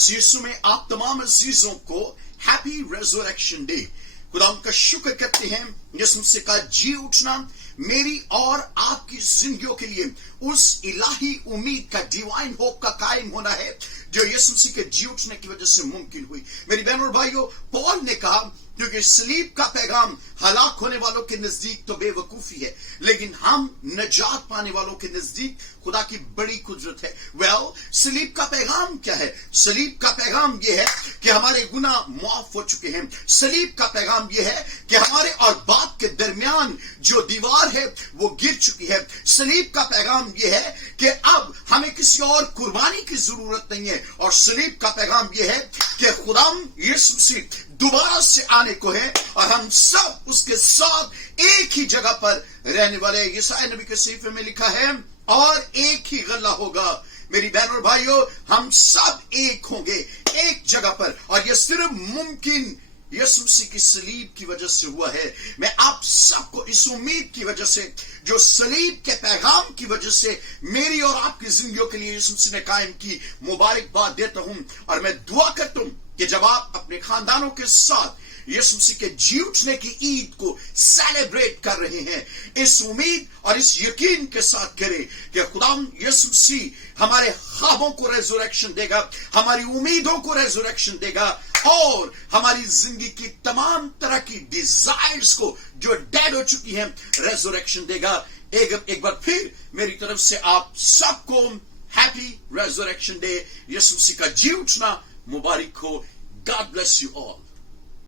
मसीह यीशु में आप तमाम अजीजों को हैप्पी रेजरेक्शन डे। खुदा का शुक्र करते हैं यीशु मसीह का जी उठना मेरी और आपकी जिंदगियों के लिए उस इलाही उम्मीद का डिवाइन होप का कायम होना है जो यीशु मसीह के जी उठने की वजह से मुमकिन हुई। मेरी बहनों और भाइयों, पौल ने कहा क्योंकि सलीब का पैगाम हलाक होने वालों के नजदीक तो बेवकूफी है, लेकिन हम नजात पाने वालों के नजदीक खुदा की बड़ी कुदरत है। सलीब का पैगाम क्या है? सलीब का पैगाम यह है कि हमारे गुनाह माफ हो चुके हैं। सलीब का पैगाम यह है कि हमारे और बाप के दरमियान जो दीवार है वो गिर चुकी है। सलीब का पैगाम यह है कि अब हमें किसी और कुर्बानी की जरूरत नहीं है। और सलीब का पैगाम यह है कि खुदाम यीशु मसीह दोबारा से आने को है और हम सब उसके साथ एक ही जगह पर रहने वाले। यशायाह नबी के सहीफे में लिखा है और एक ही गला होगा। मेरी बहनों और भाइयों, हम सब एक होंगे एक जगह पर, और यह सिर्फ मुमकिन यीशु मसीह की सलीब की वजह से हुआ है। मैं आप सबको इस उम्मीद की वजह से जो सलीब के पैगाम की वजह से मेरी और आपकी जिंदगियों के लिए यीशु मसीह ने कायम की मुबारकबाद देता हूं। और मैं दुआ करता हूं कि जब आप अपने खानदानों के साथ यीशु मसीह के जी उठने की ईद को सेलिब्रेट कर रहे हैं, इस उम्मीद और इस यकीन के साथ करें कि खुदाम यीशु मसीह हमारे ख्वाबों को रेजरेक्शन देगा, हमारी उम्मीदों को रेजरेक्शन देगा और हमारी जिंदगी की तमाम तरह की डिजायर्स को जो डेड हो चुकी हैं रेजरेक्शन देगा। एक बार फिर मेरी तरफ से आप सबको हैप्पी रेजरेक्शन डे, यीशु मसीह का जी उठना मुबारक हो। God bless you all.